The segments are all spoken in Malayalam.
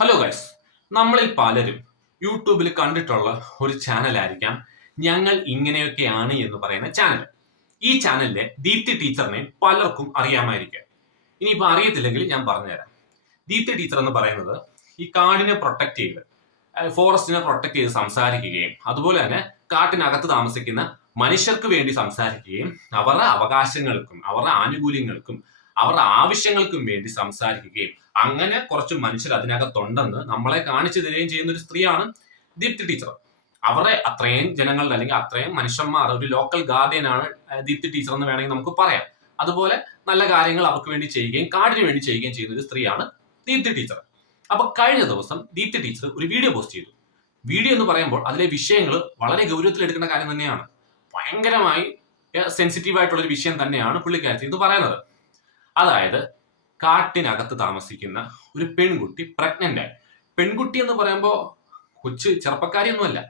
ഹലോ ഗൈസ് നമ്മളിൽ പലരും യൂട്യൂബിൽ കണ്ടിട്ടുള്ള ഒരു ചാനലായിരിക്കാം ഞങ്ങൾ ഇങ്ങനെയൊക്കെയാണ് എന്ന് പറയുന്ന ചാനൽ ഈ ചാനലിലെ ദീപ്തി ടീച്ചറിനെ പലർക്കും അറിയാമായിരിക്കാം. ഇനിയിപ്പോൾ അറിയത്തില്ലെങ്കിൽ ഞാൻ പറഞ്ഞുതരാം. ദീപ്തി ടീച്ചർ എന്ന് പറയുന്നത് ഈ കാടിനെ പ്രൊട്ടക്ട് ചെയ്ത് ഫോറസ്റ്റിനെ പ്രൊട്ടക്ട് ചെയ്ത് സംസാരിക്കുകയും അതുപോലെ തന്നെ കാട്ടിനകത്ത് താമസിക്കുന്ന മനുഷ്യർക്ക് വേണ്ടി സംസാരിക്കുകയും അവരുടെ അവകാശങ്ങൾക്കും അവരുടെ ആനുകൂല്യങ്ങൾക്കും അവരുടെ ആവശ്യങ്ങൾക്കും വേണ്ടി സംസാരിക്കുകയും അങ്ങനെ കുറച്ച് മനുഷ്യർ അതിനകത്തുണ്ടെന്ന് നമ്മളെ കാണിച്ചു തരികയും ചെയ്യുന്ന ഒരു സ്ത്രീയാണ് ദീപ്തി ടീച്ചർ. അവരെ അത്രയും ജനങ്ങളുടെ അല്ലെങ്കിൽ അത്രയും മനുഷ്യന്മാർ ഒരു ലോക്കൽ ഗാർഡിയനാണ് ദീപ്തി ടീച്ചർ എന്ന് വേണമെങ്കിൽ നമുക്ക് പറയാം. അതുപോലെ നല്ല കാര്യങ്ങൾ അവർക്ക് വേണ്ടി ചെയ്യുകയും കാടിന് വേണ്ടി ചെയ്യുകയും ചെയ്യുന്ന ഒരു സ്ത്രീയാണ് ദീപ്തി ടീച്ചർ. അപ്പൊ കഴിഞ്ഞ ദിവസം ദീപ്തി ടീച്ചർ ഒരു വീഡിയോ പോസ്റ്റ് ചെയ്തു. വീഡിയോ എന്ന് പറയുമ്പോൾ അതിലെ വിഷയങ്ങൾ വളരെ ഗൗരവത്തിൽ എടുക്കേണ്ട കാര്യം തന്നെയാണ്. ഭയങ്കരമായി സെൻസിറ്റീവ് ആയിട്ടുള്ള ഒരു വിഷയം തന്നെയാണ് പുള്ളിക്കാരത്തി ഇത് പറയുന്നത്. അതായത് കാട്ടിനകത്ത് താമസിക്കുന്ന ഒരു പെൺകുട്ടി പ്രഗ്നന്റ് ആയി. പെൺകുട്ടി എന്ന് പറയുമ്പോൾ കൊച്ചു ചെറുപ്പക്കാരിയൊന്നുമല്ല.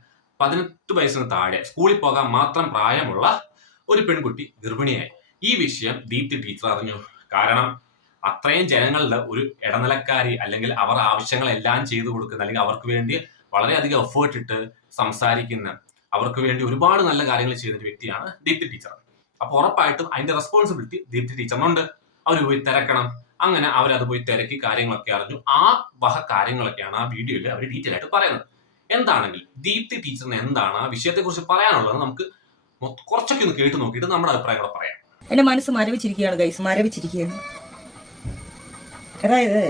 പതിനെട്ട് വയസ്സിന് താഴെ സ്കൂളിൽ പോകാൻ മാത്രം പ്രായമുള്ള ഒരു പെൺകുട്ടി ഗർഭിണിയായി. ഈ വിഷയം ദീപ്തി ടീച്ചർ അറിഞ്ഞു. കാരണം അത്രയും ജനങ്ങളുടെ ഒരു ഇടനിലക്കാരി അല്ലെങ്കിൽ അവർ ആവശ്യങ്ങളെല്ലാം ചെയ്തു കൊടുക്കുന്ന അല്ലെങ്കിൽ അവർക്ക് വേണ്ടി വളരെയധികം എഫേർട്ട് ഇട്ട് സംസാരിക്കുന്ന അവർക്ക് വേണ്ടി ഒരുപാട് നല്ല കാര്യങ്ങൾ ചെയ്യുന്ന ഒരു വ്യക്തിയാണ് ദീപ്തി ടീച്ചർ അപ്പൊ ഉറപ്പായിട്ടും അതിന്റെ റെസ്പോൺസിബിലിറ്റി ദീപ്തി ടീച്ചറിനുണ്ട് അവർ പോയി തിരക്കണം. അങ്ങനെ അവരത് പോയി തിരക്കി കാര്യങ്ങളൊക്കെ അറിഞ്ഞു. ആ വക കാര്യങ്ങളൊക്കെയാണ് ആ വീഡിയോയിൽ അവർ ഡീറ്റെയിൽ ആയിട്ട് പറയുന്നത്. എന്താണെങ്കിൽ ദീപ്തി ടീച്ചറിന് എന്താണ് ആ വിഷയത്തെക്കുറിച്ച് പറയാനുള്ളത് നമുക്ക് കുറച്ചൊക്കെ ഒന്ന് കേട്ട് നോക്കിയിട്ട് നമ്മുടെ അഭിപ്രായം കൂടെ പറയാം. എന്റെ മനസ്സ് മരവിച്ചിരിക്കുകയാണ് ഗൈസ് മരവിച്ചിരിക്കുകയാണ്. അതായത്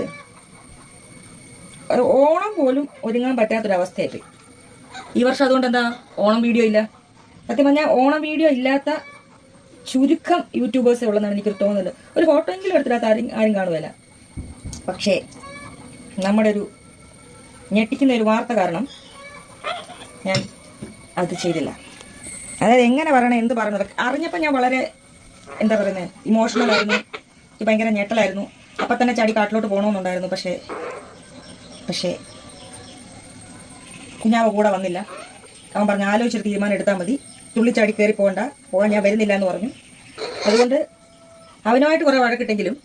ഓണം പോലും ഒരുങ്ങാൻ പറ്റാത്തൊരവസ്ഥയായിട്ട് ഈ വർഷം അതുകൊണ്ട് എന്താ? ഓണം വീഡിയോ ഇല്ല. സത്യം പറഞ്ഞാൽ ഓണം വീഡിയോ ഇല്ലാത്ത ചുരുക്കം യൂട്യൂബേഴ്സ് ഉള്ളതെന്നാണ് എനിക്കൊരു തോന്നുന്നത്. ഒരു ഫോട്ടോ എങ്കിലും എടുത്തിട്ട് ആരും ആരും കാണുകയില്ല. പക്ഷേ നമ്മുടെ ഒരു ഞെട്ടിക്കുന്ന ഒരു വാർത്ത കാരണം ഞാൻ അത് ചെയ്തില്ല. അതായത് എങ്ങനെ പറയണം എന്ത് പറയുന്നത് അറിഞ്ഞപ്പോൾ ഞാൻ വളരെ എന്താ പറയുന്നത് ഇമോഷണൽ ആയിരുന്നു. എനിക്ക് ഭയങ്കര ഞെട്ടലായിരുന്നു. അപ്പം തന്നെ ചാടി കാട്ടിലോട്ട് പോകണമെന്നുണ്ടായിരുന്നു പക്ഷേ പക്ഷേ കുഞ്ഞാവ കൂടെ വന്നില്ല. അവൻ പറഞ്ഞു ആലോചിച്ചിട്ട് തീരുമാനം എടുത്താൽ മതി. തുള്ളിച്ചാടി കയറി പോകണ്ട. പോകാൻ ഞാൻ വരുന്നില്ല എന്ന് പറഞ്ഞു. അതുകൊണ്ട് അവനുമായിട്ട് കുറേ വഴക്കിട്ടെങ്കിലും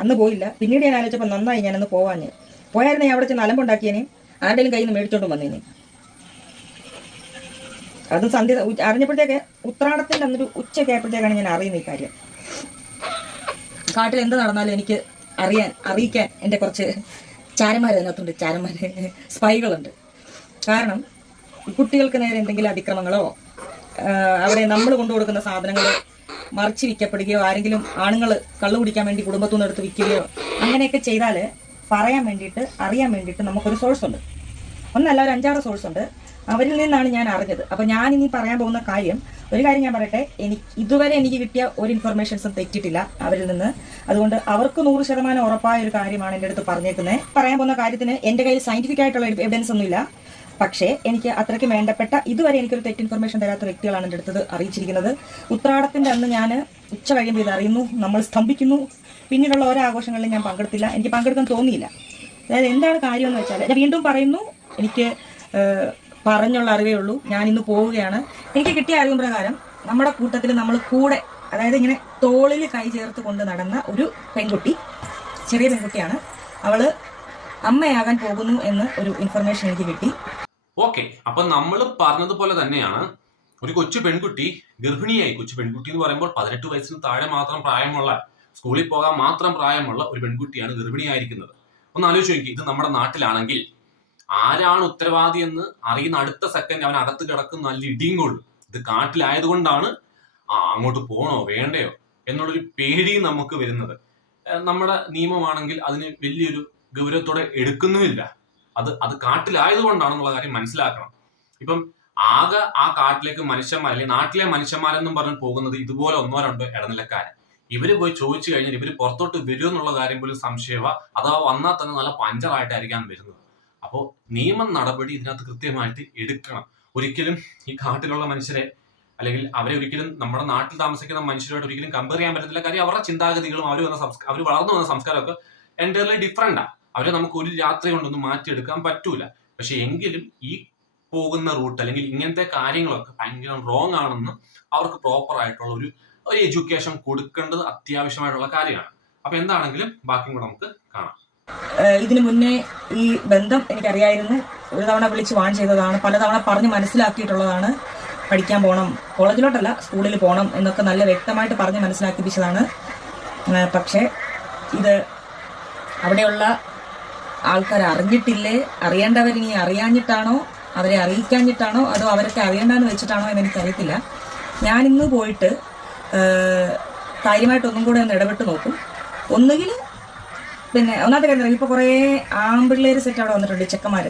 അന്ന് പോയില്ല. പിന്നീട് ഞാൻ ആലോചിച്ചപ്പോൾ നന്നായി ഞാനന്ന് പോവാഞ്ഞ്. പോയായിരുന്നു അവിടെ ചെന്ന് അലമ്പുണ്ടാക്കിയനെ ആരുടെയും കയ്യിൽ നിന്ന് മേടിച്ചോണ്ടും വന്നേനെ. അത് സന്ധ്യ അറിഞ്ഞപ്പോഴത്തേക്ക് ഉത്രാടത്തിന്റെ അന്നൊരു ഉച്ചയ്ക്കായപ്പോഴത്തേക്കാണ് ഞാൻ അറിയുന്ന ഈ കാര്യം. കാട്ടിൽ എന്ത് നടന്നാലും എനിക്ക് അറിയാൻ അറിയിക്കാൻ എന്റെ കുറച്ച് ചാരന്മാർ അതിനകത്തുണ്ട്. ചാരന്മാർ സ്പൈകളുണ്ട്. കാരണം കുട്ടികൾക്ക് നേരെ എന്തെങ്കിലും അതിക്രമങ്ങളോ അവിടെ നമ്മൾ കൊണ്ടു കൊടുക്കുന്ന സാധനങ്ങൾ മറിച്ച് വിൽക്കപ്പെടുകയോ ആരെങ്കിലും ആണുങ്ങൾ കള്ളു കുടിക്കാൻ വേണ്ടി കുടുംബത്തു നിന്ന് എടുത്ത് വിൽക്കുകയോ അങ്ങനെയൊക്കെ ചെയ്താൽ പറയാൻ വേണ്ടിയിട്ട് അറിയാൻ വേണ്ടിയിട്ട് നമുക്കൊരു സോഴ്സ് ഉണ്ട്. ഒന്നല്ല ഒരു അഞ്ചാറ് സോഴ്സ് ഉണ്ട്. അവരിൽ നിന്നാണ് ഞാൻ അറിഞ്ഞത്. അപ്പോൾ ഞാൻ ഇനി പറയാൻ പോകുന്ന കാര്യം ഒരു കാര്യം ഞാൻ പറയട്ടെ. എനിക്ക് ഇതുവരെ എനിക്ക് കിട്ടിയ ഒരു ഇൻഫർമേഷൻസും തെറ്റിട്ടില്ല അവരിൽ നിന്ന്. അതുകൊണ്ട് അവർക്ക് നൂറ് ശതമാനം ഉറപ്പായ ഒരു കാര്യമാണ് എന്റെ അടുത്ത് പറഞ്ഞേക്കുന്നത് പറയാൻ പോകുന്ന കാര്യത്തിന് എന്റെ കയ്യിൽ സയന്റിഫിക് ആയിട്ടുള്ള എവിഡൻസ് ഒന്നുമില്ല. പക്ഷേ എനിക്ക് അത്രയ്ക്ക് വേണ്ടപ്പെട്ട ഇതുവരെ എനിക്കൊരു തെറ്റ് ഇൻഫർമേഷൻ തരാത്ത വ്യക്തികളാണ് എന്റെ അടുത്തത് അറിയിച്ചിരിക്കുന്നത്. ഉത്രാടത്തിന്റെ അന്ന് ഞാൻ ഉച്ച കഴിയുമ്പോൾ ഇത് അറിയുന്നു നമ്മൾ സ്തംഭിക്കുന്നു. പിന്നീടുള്ള ഓരോ ആഘോഷങ്ങളിലും ഞാൻ പങ്കെടുത്തില്ല. എനിക്ക് പങ്കെടുക്കാൻ തോന്നിയില്ല. അതായത് എന്താണ് കാര്യമെന്ന് വെച്ചാൽ ഞാൻ വീണ്ടും പറയുന്നു എനിക്ക് പറഞ്ഞുള്ള അറിവേ ഉള്ളൂ. ഞാൻ ഇന്ന് പോവുകയാണ്. എനിക്ക് കിട്ടിയ അറിവ് പ്രകാരം നമ്മുടെ കൂട്ടത്തിൽ നമ്മൾ കൂടെ അതായത് ഇങ്ങനെ തോളിൽ കൈ ചേർത്ത് കൊണ്ട് നടന്ന ഒരു പെൺകുട്ടി ചെറിയ പെൺകുട്ടിയാണ്. അവൾ അമ്മയാകാൻ പോകുന്നു എന്ന് ഒരു ഇൻഫർമേഷൻ എനിക്ക് കിട്ടി. ഓക്കെ അപ്പൊ നമ്മൾ പറഞ്ഞതുപോലെ തന്നെയാണ് ഒരു കൊച്ചു പെൺകുട്ടി ഗർഭിണിയായി കൊച്ചു പെൺകുട്ടി എന്ന് പറയുമ്പോൾ പതിനെട്ട് വയസ്സിന് താഴെ മാത്രം പ്രായമുള്ള സ്കൂളിൽ പോകാൻ മാത്രം പ്രായമുള്ള ഒരു പെൺകുട്ടിയാണ് ഗർഭിണിയായിരിക്കുന്നത്. ഒന്ന് ആലോചിച്ച് നോക്കി ഇത് നമ്മുടെ നാട്ടിലാണെങ്കിൽ ആരാണ് ഉത്തരവാദി എന്ന് അറിയുന്ന അടുത്ത സെക്കൻഡ് അവൻ അകത്ത് കിടക്കുന്ന നല്ല ഇടിയും കൊള്ളും ഇത് കാട്ടിലായതുകൊണ്ടാണ് ആ അങ്ങോട്ട് പോകണോ വേണ്ടയോ? എന്നുള്ളൊരു പേടി നമുക്ക് വരുന്നത്. നമ്മുടെ നിയമമാണെങ്കിൽ അതിന് വലിയൊരു ഗൗരവത്തോടെ എടുക്കുന്നുമില്ല. അത് അത് കാട്ടിലായതുകൊണ്ടാണെന്നുള്ള കാര്യം മനസ്സിലാക്കണം. ഇപ്പം ആകെ ആ കാട്ടിലേക്ക് മനുഷ്യന്മാർ അല്ലെങ്കിൽ നാട്ടിലെ മനുഷ്യന്മാരെന്നും പറഞ്ഞ് പോകുന്നത് ഇതുപോലെ ഒന്നോ രണ്ടോ ഇടനിലക്കാരൻ ഇവർ പോയി ചോദിച്ചു കഴിഞ്ഞാൽ ഇവർ പുറത്തോട്ട് വരും എന്നുള്ള കാര്യം പോലും സംശയവ അഥവാ വന്നാൽ തന്നെ നല്ല പഞ്ചറായിട്ടായിരിക്കാം വരുന്നത്. അപ്പോൾ നിയമ നടപടി ഇതിനകത്ത് കൃത്യമായിട്ട് എടുക്കണം. ഒരിക്കലും ഈ കാട്ടിലുള്ള മനുഷ്യരെ അല്ലെങ്കിൽ അവരെ ഒരിക്കലും നമ്മുടെ നാട്ടിൽ താമസിക്കുന്ന മനുഷ്യരോട് ഒരിക്കലും കമ്പയർ ചെയ്യാൻ പറ്റത്തില്ല. കാര്യം അവരുടെ ചിന്താഗതികളും അവർ വന്ന സംസ്കാരം അവർ വളർന്നു വന്ന സംസ്കാരമൊക്കെ എന്റർലി ഡിഫറെന്റാ അവരെ നമുക്ക് ഒരു രാത്രി കൊണ്ടൊന്നും മാറ്റിയെടുക്കാൻ പറ്റൂല. പക്ഷെ എങ്കിലും ഈ പോകുന്ന റൂട്ട് അല്ലെങ്കിൽ ഇങ്ങനത്തെ കാര്യങ്ങളൊക്കെ ഭയങ്കര റോങ് ആണെന്ന് അവർക്ക് പ്രോപ്പർ ആയിട്ടുള്ള ഒരു ഒരു എഡ്യൂക്കേഷൻ കൊടുക്കേണ്ടത് അത്യാവശ്യമായിട്ടുള്ള കാര്യമാണ്. അപ്പൊ എന്താണെങ്കിലും ബാക്കിയും കൂടെ നമുക്ക് കാണാം. ഇതിനു മുന്നേ ഈ ബന്ധം എനിക്കറിയായിരുന്നു. ഒരു തവണ വിളിച്ച് വാൺ ചെയ്തതാണ്. പലതവണ പറഞ്ഞ് മനസ്സിലാക്കിയിട്ടുള്ളതാണ് പഠിക്കാൻ പോകണം കോളേജിലോട്ടല്ല സ്കൂളിൽ പോകണം എന്നൊക്കെ നല്ല വ്യക്തമായിട്ട് പറഞ്ഞ് മനസ്സിലാക്കിപ്പിച്ചതാണ്. പക്ഷേ ഇത് അവിടെയുള്ള ആൾക്കാർ അറിഞ്ഞിട്ടില്ലേ? അറിയേണ്ടവരിനി അറിയാഞ്ഞിട്ടാണോ? അവരെ അറിയിക്കാഞ്ഞിട്ടാണോ? അതോ അവരൊക്കെ അറിയേണ്ടെന്ന് വെച്ചിട്ടാണോ എന്ന് എനിക്കറിയത്തില്ല ഞാനിന്ന് പോയിട്ട് കാര്യമായിട്ടൊന്നും കൂടെ ഒന്ന് ഇടപെട്ട് നോക്കും. ഒന്നുകിൽ പിന്നെ ഒന്നാമത്തെ കാര്യം ഇപ്പോൾ കുറേ ആമ്പിള്ളേർ സെറ്റ് അവിടെ വന്നിട്ടുണ്ട് ചെക്കന്മാർ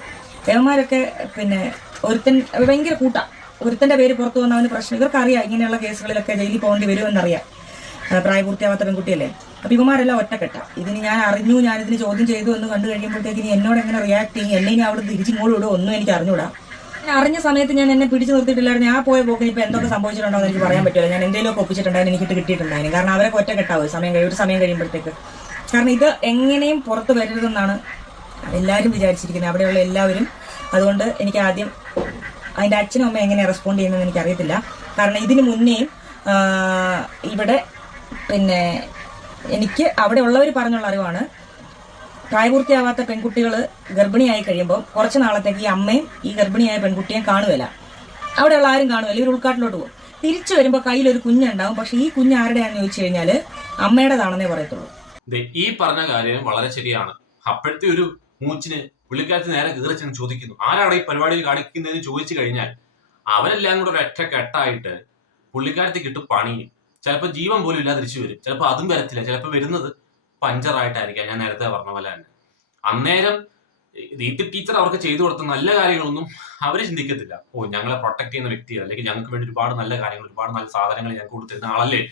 ദേവന്മാരൊക്കെ പിന്നെ ഒരുത്തൻ ഭയങ്കര കൂട്ടാ. ഒരുത്തന്റെ പേര് പുറത്തു വന്നവന് പ്രശ്നം ഇവർക്കറിയാം ഇങ്ങനെയുള്ള കേസുകളിലൊക്കെ ജയിലിൽ പോകേണ്ടി വരുമെന്നറിയാം. പ്രായപൂർത്തിയാവാത്ത പെൺകുട്ടിയല്ലേ? അപ്പൊ ഇവമാരെല്ലാം ഒറ്റക്കെട്ട. ഇതിന് ഞാൻ അറിഞ്ഞു ഞാൻ ഇതിന് ചോദ്യം ചെയ്തു എന്ന് കണ്ടു കഴിയുമ്പോഴത്തേക്ക് ഇനി എന്നോട് എങ്ങനെ റിയാക്ട് ചെയ്യും? എന്നെ ഇനി അവിടെ തിരിച്ചിങ്ങോട്ട് വിടുമോ ഒന്നും എനിക്ക് അറിഞ്ഞൂടാ. ഞാൻ അറിഞ്ഞ സമയത്ത് ഞാൻ എന്നെ പിടിച്ചു നിർത്തിയിട്ടില്ലായിരുന്നു. ഞാൻ പോയ പോക്കിന് ഇപ്പൊ എന്തൊക്കെ സംഭവിച്ചിട്ടുണ്ടോ എന്ന് എനിക്ക് പറയാൻ പറ്റില്ല. ഞാൻ എന്തെങ്കിലുമൊക്കെ ഒപ്പിച്ചിട്ടുണ്ടായിരുന്നു എനിക്ക് കിട്ടിയിട്ടുണ്ടായിരുന്നു കാരണം അവരൊക്കെ ഒറ്റക്കെട്ടാവും സമയം കഴിയും ഒരു സമയം കഴിയുമ്പോഴത്തേക്ക്. കാരണം ഇത് എങ്ങനെയും പുറത്ത് വരരുതെന്നാണ് എല്ലാവരും വിചാരിച്ചിരിക്കുന്നത്. അവിടെയുള്ള എല്ലാവരും. അതുകൊണ്ട് എനിക്ക് ആദ്യം അതിന്റെ അച്ഛനും അമ്മയും എങ്ങനെ റെസ്പോണ്ട് ചെയ്യുന്നതെന്ന് എനിക്കറിയത്തില്ല. കാരണം ഇതിനു മുന്നേയും ഇവിടെ പിന്നെ എനിക്ക് അവിടെ ഉള്ളവർ പറഞ്ഞുള്ള അറിവാണ്. പ്രായപൂർത്തിയാവാത്ത പെൺകുട്ടികൾ ഗർഭിണിയായി കഴിയുമ്പോൾ കുറച്ച് നാളത്തേക്ക് ഈ അമ്മയും ഈ ഗർഭിണിയായ പെൺകുട്ടിയും കാണുകയില്ല അവിടെയുള്ള ആരും കാണുകയില്ല ഇവർ ഉൾക്കാട്ടിലോട്ട് പോകും. തിരിച്ചു വരുമ്പോൾ കയ്യിൽ ഒരു കുഞ്ഞുണ്ടാവും. പക്ഷെ ഈ കുഞ്ഞ് ആരുടെയാണെന്ന് ചോദിച്ചു കഴിഞ്ഞാൽ അമ്മയുടേതാണെന്നേ പറയത്തുള്ളൂ. ഈ പറഞ്ഞ കാര്യം വളരെ ശരിയാണ്. അപ്പോഴത്തെ ഒരു മൂച്ചിന് പുള്ളിക്കാരത്ത് നേരെ കയറി ചെന്ന് ചോദിക്കുന്നു. ആരാണ് ഈ പരിപാടിയിൽ കാണിക്കുന്നതെന്ന് ചോദിച്ചു കഴിഞ്ഞാൽ അവരെല്ലാം കൂടെ ഒരൊറ്റ കെട്ടായിട്ട് പുള്ളിക്കാരത്തിൽ കിട്ടും പണി ചിലപ്പോൾ ജീവൻ പോലും ഇല്ലാതെ തിരിച്ചു വരും. ചിലപ്പോൾ അതും വരത്തില്ല. ചിലപ്പോൾ വരുന്നത് പഞ്ചറായിട്ടായിരിക്കാം ഞാൻ നേരത്തെ പറഞ്ഞ പോലെ തന്നെ. അന്നേരം ദീപ്തി ടീച്ചർ അവർക്ക് ചെയ്തു കൊടുത്ത നല്ല കാര്യങ്ങളൊന്നും അവർ ചിന്തിക്കത്തില്ല. ഓ ഞങ്ങളെ പ്രൊട്ടക്ട് ചെയ്യുന്ന വ്യക്തിയാണ് അല്ലെങ്കിൽ ഞങ്ങൾക്ക് വേണ്ടി ഒരുപാട് നല്ല കാര്യങ്ങൾ ഒരുപാട് നല്ല സാധനങ്ങൾ ഞങ്ങൾക്ക് കൊടുത്തിരുന്ന ആളല്ലേ?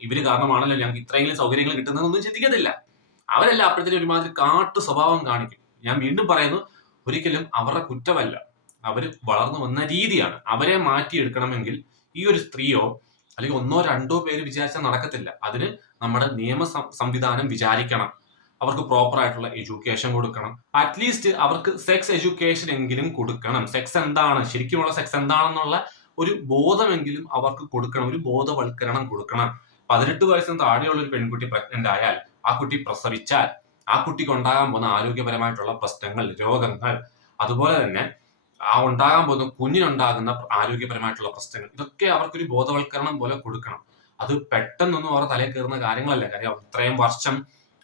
ഇവർ കാരണമാണല്ലോ ഞങ്ങൾക്ക് ഇത്രയെങ്കിലും സൗകര്യങ്ങൾ കിട്ടുന്നതെന്നൊന്നും ചിന്തിക്കത്തില്ല. അവരെല്ലാം അപ്പോഴത്തേനും ഒരുമാതിരി കാട്ടു സ്വഭാവം കാണിക്കും. ഞാൻ വീണ്ടും പറയുന്നു ഒരിക്കലും അവരുടെ കുറ്റമല്ല. അവർ വളർന്നു വന്ന രീതിയാണ്. അവരെ മാറ്റിയെടുക്കണമെങ്കിൽ ഈ ഒരു സ്ത്രീയോ അല്ലെങ്കിൽ ഒന്നോ രണ്ടോ പേര് വിചാരിച്ചാൽ നടക്കത്തില്ല. അതിന് നമ്മുടെ നിയമ സംവിധാനം വിചാരിക്കണം. അവർക്ക് പ്രോപ്പർ ആയിട്ടുള്ള എഡ്യൂക്കേഷൻ കൊടുക്കണം. അറ്റ്ലീസ്റ്റ് അവർക്ക് സെക്സ് എഡ്യൂക്കേഷൻ എങ്കിലും കൊടുക്കണം. സെക്സ് എന്താണ്? ശരിക്കുമുള്ള സെക്സ് എന്താണെന്നുള്ള ഒരു ബോധമെങ്കിലും അവർക്ക് കൊടുക്കണം. ഒരു ബോധവൽക്കരണം കൊടുക്കണം. പതിനെട്ട് വയസ്സിന് താഴെയുള്ള ഒരു പെൺകുട്ടി പ്രഗ്നന്റ് ആയാൽ ആ കുട്ടി പ്രസവിച്ചാൽ ആ കുട്ടിക്ക് ഉണ്ടാകാൻ പോകുന്ന ആരോഗ്യപരമായിട്ടുള്ള പ്രശ്നങ്ങൾ രോഗങ്ങൾ അതുപോലെ തന്നെ ആ ഉണ്ടാകാൻ പോകുന്ന കുഞ്ഞിനുണ്ടാകുന്ന ആരോഗ്യപരമായിട്ടുള്ള പ്രശ്നങ്ങൾ. ഇതൊക്കെ അവർക്കൊരു ബോധവൽക്കരണം പോലെ കൊടുക്കണം. അത് പെട്ടെന്നൊന്നും അവരുടെ തലയിൽ കയറുന്ന കാര്യങ്ങളല്ല. കാര്യം ഇത്രയും വർഷം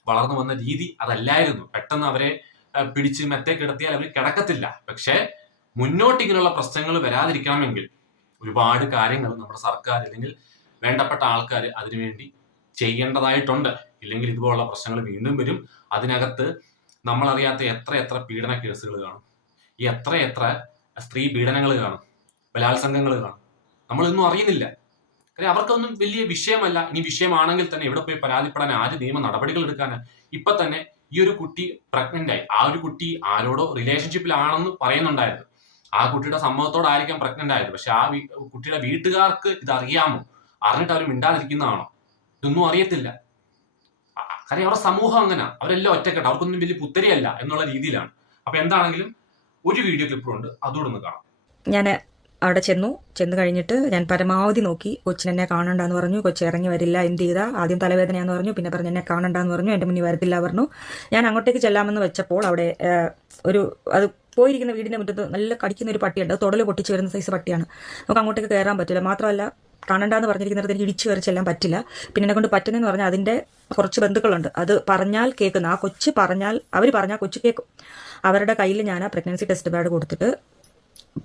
വളർന്നു വന്ന രീതി അതല്ലായിരുന്നു. പെട്ടെന്ന് അവരെ പിടിച്ച് മെത്തേ കിടത്തിയാൽ അവർ കിടക്കത്തില്ല. പക്ഷേ മുന്നോട്ട് ഇങ്ങനെയുള്ള പ്രശ്നങ്ങൾ വരാതിരിക്കണമെങ്കിൽ ഒരുപാട് കാര്യങ്ങൾ നമ്മുടെ സർക്കാർ അല്ലെങ്കിൽ വേണ്ടപ്പെട്ട ആൾക്കാർ അതിനുവേണ്ടി ചെയ്യേണ്ടതായിട്ടുണ്ട്. ഇല്ലെങ്കിൽ ഇതുപോലുള്ള പ്രശ്നങ്ങൾ വീണ്ടും വരും. അതിനകത്ത് നമ്മളറിയാത്ത എത്ര എത്ര പീഡന കേസുകൾ കാണും. ഈ എത്ര എത്ര സ്ത്രീ പീഡനങ്ങൾ കാണും ബലാത്സംഗങ്ങൾ കാണും. നമ്മളൊന്നും അറിയുന്നില്ല. കാര്യം അവർക്കൊന്നും വലിയ വിഷയമല്ല. ഇനി വിഷയമാണെങ്കിൽ തന്നെ എവിടെ പോയി പരാതിപ്പെടാൻ ആര് നിയമ നടപടികൾ എടുക്കാനാ ഇപ്പൊ തന്നെ ഈ ഒരു കുട്ടി പ്രഗ്നന്റ് ആയി. ആ ഒരു കുട്ടി ആരോടോ റിലേഷൻഷിപ്പിലാണെന്ന് പറയുന്നുണ്ടായിരുന്നു. ആ കുട്ടിയുടെ സമ്മതത്തോടായിരിക്കാം പ്രഗ്നന്റ് ആയത്. പക്ഷെ ആ കുട്ടിയുടെ വീട്ടുകാർക്ക് ഇത് അറിയാമോ അറിഞ്ഞിട്ട് അവർ മിണ്ടാതിരിക്കുന്നതാണോ? ഇതൊന്നും അറിയത്തില്ല. കാര്യം അവരുടെ സമൂഹം അങ്ങനെ. അവരെല്ലാം ഒറ്റക്കെട്ട്. അവർക്കൊന്നും വലിയ പുത്തരിയല്ല എന്നുള്ള രീതിയിലാണ്. അപ്പൊ എന്താണെങ്കിലും ഒരു വീഡിയോ ക്ലിപ്പ് ഉണ്ട്. ഒന്ന് കാണാം. ഞാൻ അവിടെ ചെന്നു. ചെന്ന് കഴിഞ്ഞിട്ട് ഞാൻ പരമാവധി നോക്കി. കൊച്ചിനെന്നെ കാണണ്ടെന്ന് പറഞ്ഞു. കൊച്ചി ഇറങ്ങി വരില്ല എന്ത് ചെയ്താ? ആദ്യം തലവേദനയാന്ന് പറഞ്ഞു. പിന്നെ പറഞ്ഞു എന്നെ കാണണ്ടെന്ന് പറഞ്ഞു. എന്റെ മുന്നിൽ വരത്തില്ല പറഞ്ഞു. ഞാൻ അങ്ങോട്ടേക്ക് ചെല്ലാമെന്ന് വെച്ചപ്പോൾ അവിടെ ഒരു അത് പോയിരിക്കുന്ന വീടിന്റെ മുറ്റത്ത് നല്ല കടിക്കുന്ന ഒരു പട്ടിയുണ്ട്. തൊടൽ പൊട്ടിച്ച് വരുന്ന സൈസ് പട്ടിയാണ്. നമുക്ക് അങ്ങോട്ടേക്ക് കയറാൻ പറ്റില്ല. മാത്രമല്ല കാണണ്ടെന്ന് പറഞ്ഞിരിക്കുന്നിടത്ത് എനിക്ക് ഇടിച്ചു ചെല്ലാൻ പറ്റില്ല. പിന്നെ എന്നെ കൊണ്ട് പറ്റുന്നതെന്ന് പറഞ്ഞാൽ അതിന്റെ കുറച്ച് ബന്ധുക്കളുണ്ട്. അത് പറഞ്ഞാൽ കേൾക്കുന്ന ആ കൊച്ച് പറഞ്ഞാൽ അവർ പറഞ്ഞാൽ കൊച്ചു കേൾക്കും. അവരുടെ കയ്യിൽ ഞാൻ ആ പ്രഗ്നൻസി ടെസ്റ്റ് പാഡ് കൊടുത്തിട്ട്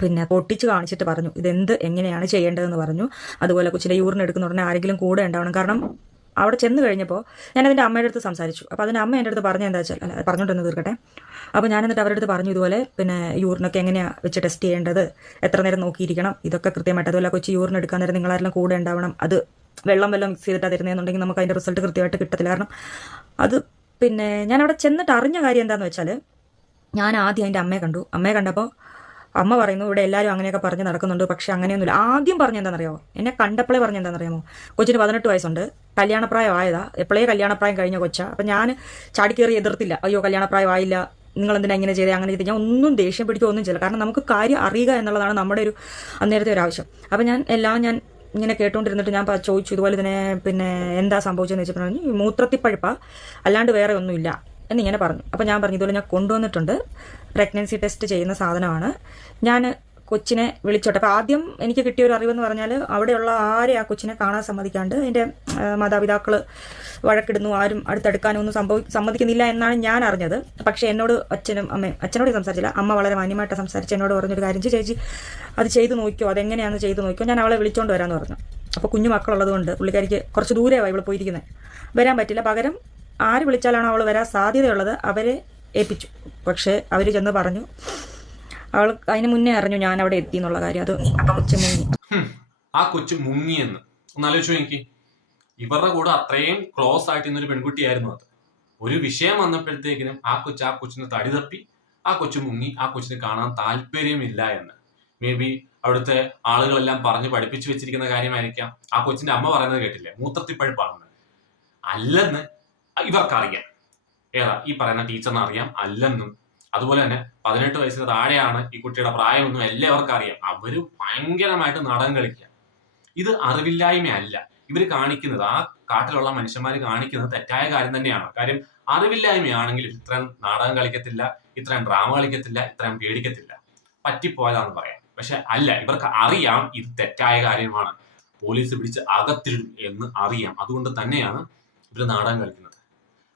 പിന്നെ പൊട്ടിച്ച് കാണിച്ചിട്ട് പറഞ്ഞു ഇതെന്ത് എങ്ങനെയാണ് ചെയ്യേണ്ടതെന്ന് പറഞ്ഞു. അതുപോലെ കൊച്ചിന്റെ യൂറിൻ എടുക്കുന്ന ഉടനെ ആരെങ്കിലും കൂടെ ഉണ്ടാവണം. കാരണം അവിടെ ചെന്ന് കഴിഞ്ഞപ്പോൾ ഞാൻ അതിന്റെ അമ്മയുടെ അടുത്ത് സംസാരിച്ചു. അപ്പോൾ അതിന്റെ അമ്മ എന്റെ അടുത്ത് പറഞ്ഞ എന്താ വെച്ചാൽ അല്ല പറഞ്ഞോണ്ടൊന്ന് തീർക്കട്ടെ. അപ്പോൾ ഞാൻ എന്നിട്ട് അവരുടെ അടുത്ത് പറഞ്ഞു ഇതുപോലെ പിന്നെ യൂറിനൊക്കെ എങ്ങനെയാണ് വെച്ച് ടെസ്റ്റ് ചെയ്യേണ്ടത്? എത്ര നേരം നോക്കിയിരിക്കണം? ഇതൊക്കെ കൃത്യമായിട്ട് അതുപോലെ കൊച്ചി യൂറിൻ എടുക്കാൻ നേരം നിങ്ങളാരെല്ലാം കൂടെ ഉണ്ടാവണം. അത് വെള്ളം വെള്ളം മിക്സ് ചെയ്തിട്ടാണ് തരുന്നതെന്നുണ്ടെങ്കിൽ നമുക്ക് അതിന്റെ റിസൾട്ട് കൃത്യമായിട്ട് കിട്ടത്തില്ല. കാരണം അത് പിന്നെ ഞാൻ അവിടെ ചെന്നിട്ട് അറിഞ്ഞ കാര്യം എന്താണെന്ന് വെച്ചാൽ ഞാൻ ആദ്യം എന്റെ അമ്മയെ കണ്ടു. അമ്മയെ കണ്ടപ്പോൾ അമ്മ പറയുന്നു ഇവിടെ എല്ലാവരും അങ്ങനെയൊക്കെ പറഞ്ഞ് നടക്കുന്നുണ്ട് പക്ഷെ അങ്ങനെയൊന്നുമില്ല. ആദ്യം പറഞ്ഞ എന്താണെന്നറിയാമോ എന്നെ കണ്ടപ്പോഴേ പറഞ്ഞെന്താണെന്നറിയാമോ? കൊച്ചിന് പതിനെട്ട് വയസ്സുണ്ട്. കല്യാണപ്രായം ആയതാ. എപ്പോഴേ കല്യാണപ്രായം കഴിഞ്ഞ കൊച്ചാ? അപ്പം ഞാൻ ചാടിക്കേറി എതിർത്തില്ല. അയ്യോ കല്യാണപ്രായം ആയില്ല. നിങ്ങൾ എന്തിനാ ഇങ്ങനെ ചെയ്തേ? അങ്ങനെ ചെയ്ത് ഞാൻ ഒന്നും ദേഷ്യം പിടിക്കുക ഒന്നും ചെയ്യില്ല കാരണം നമുക്ക് കാര്യം അറിയുക എന്നുള്ളതാണ് നമ്മുടെ ഒരു അന്നേരത്തെ ഒരു ആവശ്യം. അപ്പം ഞാൻ എല്ലാം ഞാൻ ഇങ്ങനെ കേട്ടുകൊണ്ടിരുന്നിട്ട് ഞാൻ ചോദിച്ചു ഇതുപോലെ തന്നെ പിന്നെ എന്താ സംഭവിച്ചതെന്ന് വെച്ചിട്ടുണ്ടെങ്കിൽ മൂത്രത്തിപ്പഴുപ്പ. അല്ലാണ്ട് വേറെ ഒന്നുമില്ല. എന്നിങ്ങനെ പറഞ്ഞു. അപ്പോൾ ഞാൻ പറഞ്ഞു ഇതുപോലെ ഞാൻ കൊണ്ടുവന്നിട്ടുണ്ട്. പ്രഗ്നൻസി ടെസ്റ്റ് ചെയ്യുന്ന സാധനമാണ്. ഞാൻ കൊച്ചിനെ വിളിച്ചോട്ടെ. അപ്പോൾ ആദ്യം എനിക്ക് കിട്ടിയ ഒരു അറിവെന്ന് പറഞ്ഞാൽ അവിടെയുള്ള ആരെ ആ കൊച്ചിനെ കാണാൻ സമ്മതിക്കാണ്ട് എന്റെ മാതാപിതാക്കൾ വഴക്കിടുന്നു ആരും അടുത്തടുക്കാനൊന്നും സംഭവി സമ്മതിക്കുന്നില്ല എന്നാണ് ഞാൻ അറിഞ്ഞത്. പക്ഷേ എന്നോട് അച്ഛനും അമ്മയും അച്ഛനോട് സംസാരിച്ചില്ല. അമ്മ വളരെ മാന്യമായിട്ട് സംസാരിച്ച് എന്നോട് പറഞ്ഞൊരു കാര്യം ചേച്ചി അത് ചെയ്തു നോക്കിയോ അതെങ്ങനെയാണെന്ന് ചെയ്ത് നോക്കിയോ ഞാൻ അവളെ വിളിച്ചോണ്ട് വരാമെന്ന് പറഞ്ഞു. അപ്പോൾ കുഞ്ഞു മക്കളുള്ളത് കൊണ്ട് പുള്ളിക്കാരിക്ക് കുറച്ച് ദൂരമായി ഇവിടെ പോയിരിക്കുന്നത് വരാൻ പറ്റില്ല. പകരം ആര് വിളിച്ചാലാണ് അവൾ വരാൻ സാധ്യതയുള്ളത് അവരെ ഏൽപ്പിച്ചു. പക്ഷേ അവർ ചെന്ന് പറഞ്ഞു അവൾ അതിന് മുന്നേ അറിഞ്ഞു ഞാൻ അവിടെ എത്തി എന്നുള്ള കാര്യം. അത് കൊച്ചു മുങ്ങി. ആ കൊച്ചു മുങ്ങിയെന്ന്. ഒന്ന് ആലോചിച്ചു എനിക്ക് ഇവരുടെ കൂടെ അത്രയും ക്ലോസ് ആയിട്ട് ഇന്നൊരു പെൺകുട്ടിയായിരുന്നു അത്. ഒരു വിഷയം വന്നപ്പോഴത്തേക്കിനും ആ കൊച്ചു ആ കൊച്ചിനെ തടി തപ്പി ആ കൊച്ചു മുങ്ങി ആ കൊച്ചിന് കാണാൻ താല്പര്യമില്ല എന്ന്. മേ ബി അവിടുത്തെ ആളുകളെല്ലാം പറഞ്ഞ് പഠിപ്പിച്ചു വെച്ചിരിക്കുന്ന കാര്യമായിരിക്കാം. ആ കൊച്ചിന്റെ അമ്മ പറയുന്നത് കേട്ടില്ലേ? മൂത്രത്തിപ്പഴുപ്പാണെന്ന്. അല്ലെന്ന് ഇവർക്കറിയാം ഏതാ? ഈ പറയുന്ന ടീച്ചറിന് അറിയാം. അല്ലെന്നും. അതുപോലെ തന്നെ പതിനെട്ട് വയസ്സിന് താഴെയാണ് ഈ കുട്ടിയുടെ പ്രായമൊന്നും എല്ലാവർക്കും അറിയാം. അവർ ഭയങ്കരമായിട്ട് നടം കളിക്കുക. ഇത് അറിവില്ലായ്മയല്ല. ഇവർ കാണിക്കുന്നത് ആ കാട്ടിലുള്ള മനുഷ്യന്മാർ കാണിക്കുന്നത് തെറ്റായ കാര്യം തന്നെയാണ്. കാര്യം അറിവില്ലായ്മയാണെങ്കിൽ ഇത്രയും നാടകം കളിക്കത്തില്ല ഇത്രയും ഡ്രാമ കളിക്കത്തില്ല ഇത്രയും പേടിക്കത്തില്ല. പറ്റിപ്പോയതാന്ന് പറയാം. പക്ഷെ അല്ല ഇവർക്ക് അറിയാം ഇത് തെറ്റായ കാര്യമാണ്. പോലീസ് പിടിച്ച് അകത്തിടും എന്ന് അറിയാം. അതുകൊണ്ട് തന്നെയാണ് ഇവർ നാടകം കളിക്കുന്നത്.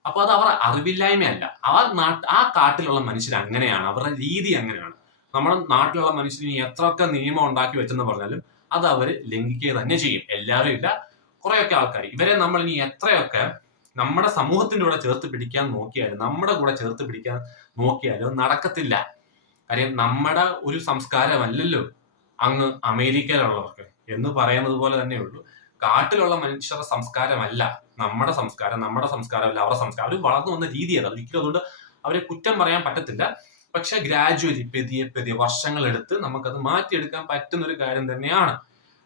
അപ്പൊ അത് അവർ അറിവില്ലായ്മയല്ല. ആ നാട്ട് ആ കാട്ടിലുള്ള മനുഷ്യർ അങ്ങനെയാണ്. അവരുടെ രീതി അങ്ങനെയാണ്. നമ്മുടെ നാട്ടിലുള്ള മനുഷ്യന് ഇനി എത്രയൊക്കെ നിയമം ഉണ്ടാക്കി വെച്ചെന്ന് പറഞ്ഞാലും അത് അവർ ലംഘിക്കുക തന്നെ ചെയ്യും. എല്ലാവരും ഇല്ല. കുറെയൊക്കെ ആൾക്കാർ ഇവരെ നമ്മൾ ഇനി എത്രയൊക്കെ നമ്മുടെ സമൂഹത്തിന്റെ കൂടെ ചേർത്ത് പിടിക്കാൻ നോക്കിയാലും നമ്മുടെ കൂടെ ചേർത്ത് പിടിക്കാൻ നോക്കിയാലും നടക്കത്തില്ല. കാര്യം നമ്മുടെ ഒരു സംസ്കാരമല്ലല്ലോ അങ്ങ് അമേരിക്കയിലുള്ളവർക്ക് എന്ന് പറയുന്നത് പോലെ തന്നെ ഉള്ളൂ കാട്ടിലുള്ള മനുഷ്യരുടെ സംസ്കാരമല്ല. നമ്മുടെ സംസ്കാരം നമ്മുടെ സംസ്കാരമല്ല അവരുടെ സംസ്കാരം. അവർ വളർന്നു വന്ന രീതി രീതിയാണ് ഒരിക്കലും അതുകൊണ്ട് അവരെ കുറ്റം പറയാൻ പറ്റത്തില്ല. പക്ഷെ ഗ്രാജുവലി പെതിയെ പെതിയെ വർഷങ്ങളെടുത്ത് നമുക്കത് മാറ്റിയെടുക്കാൻ പറ്റുന്ന ഒരു കാര്യം തന്നെയാണ്.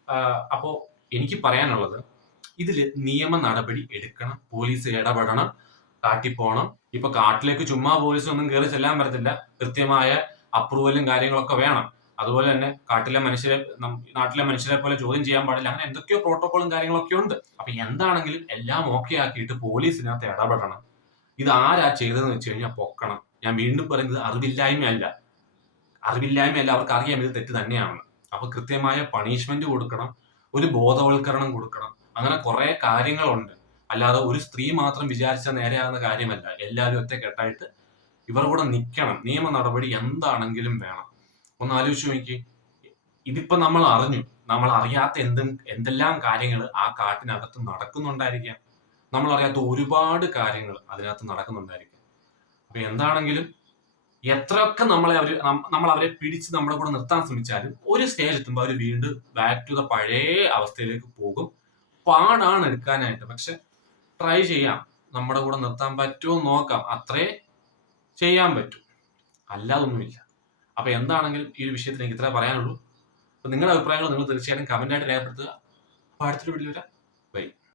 അപ്പോൾ അപ്പോ എനിക്ക് പറയാനുള്ളത് ഇതിൽ നിയമ നടപടി എടുക്കണം. പോലീസ് ഇടപെടണം. കാട്ടിൽ പോകണം ഇപ്പൊ കാട്ടിലേക്ക് ചുമ്മാ പോലീസ് ഒന്നും കയറി ചെല്ലാൻ പറ്റത്തില്ല. കൃത്യമായ അപ്രൂവലും കാര്യങ്ങളൊക്കെ വേണം. അതുപോലെ തന്നെ കാട്ടിലെ മനുഷ്യരെ നാട്ടിലെ മനുഷ്യരെ പോലെ ചോദ്യം ചെയ്യാൻ പാടില്ല. അങ്ങനെ എന്തൊക്കെയോ പ്രോട്ടോകോളും കാര്യങ്ങളൊക്കെ ഉണ്ട്. അപ്പൊ എന്താണെങ്കിലും എല്ലാം ഓക്കെ ആക്കിയിട്ട് പോലീസിനകത്ത് ഇടപെടണം. ഇത് ആരാ ചെയ്തതെന്ന് വെച്ച് കഴിഞ്ഞാൽ പൊക്കണം. ഞാൻ വീണ്ടും പറയുന്നത് അറിവില്ലായ്മയല്ല. അറിവില്ലായ്മയല്ല അവർക്ക് അറിയാം ഇത് തെറ്റ് തന്നെയാണ് അപ്പൊ കൃത്യമായ പണിഷ്മെന്റ് കൊടുക്കണം ഒരു ബോധവൽക്കരണം കൊടുക്കണം. അങ്ങനെ കുറെ കാര്യങ്ങളുണ്ട്. അല്ലാതെ ഒരു സ്ത്രീ മാത്രം വിചാരിച്ച നേരെയാകുന്ന കാര്യമല്ല. എല്ലാവരും ഒറ്റക്കെട്ടായിട്ട് ഇവർ കൂടെ നിൽക്കണം നിയമ നടപടി എന്താണെങ്കിലും വേണം. ഒന്ന് ആലോചിച്ച് നോക്കി ഇതിപ്പോ നമ്മൾ അറിഞ്ഞു. നമ്മൾ അറിയാത്ത എന്തും എന്തെല്ലാം കാര്യങ്ങൾ ആ കാട്ടിനകത്ത് നടക്കുന്നുണ്ടായിരിക്കാം. നമ്മൾ അറിയാത്ത ഒരുപാട് കാര്യങ്ങൾ അതിനകത്ത് നടക്കുന്നുണ്ടായിരിക്കാം. അപ്പൊ എന്താണെങ്കിലും എത്രയൊക്കെ നമ്മളെ അവർ നമ്മൾ അവരെ പിടിച്ച് നമ്മുടെ കൂടെ നിർത്താൻ ശ്രമിച്ചാലും ഒരു സ്റ്റേജ് എത്തുമ്പോൾ അവർ വീണ്ടും ബാക്ക് ടു ദ പഴയ അവസ്ഥയിലേക്ക് പോകും. പാടാണ് എടുക്കാനായിട്ട്. പക്ഷെ ട്രൈ ചെയ്യാം. നമ്മുടെ കൂടെ നിർത്താൻ പറ്റുമോ നോക്കാം. അത്രേ ചെയ്യാൻ പറ്റും. അല്ലാതൊന്നുമില്ല. അപ്പൊ എന്താണെങ്കിലും ഈ ഒരു വിഷയത്തിൽ എനിക്ക് ഇത്രേ പറയാനുള്ളൂ. അപ്പൊ നിങ്ങളുടെ അഭിപ്രായങ്ങൾ നിങ്ങൾ തീർച്ചയായിട്ടും ആയിട്ട് രേഖപ്പെടുത്തുക. അപ്പൊ അടുത്തൊരു വീഡിയോ വരാം. ബൈ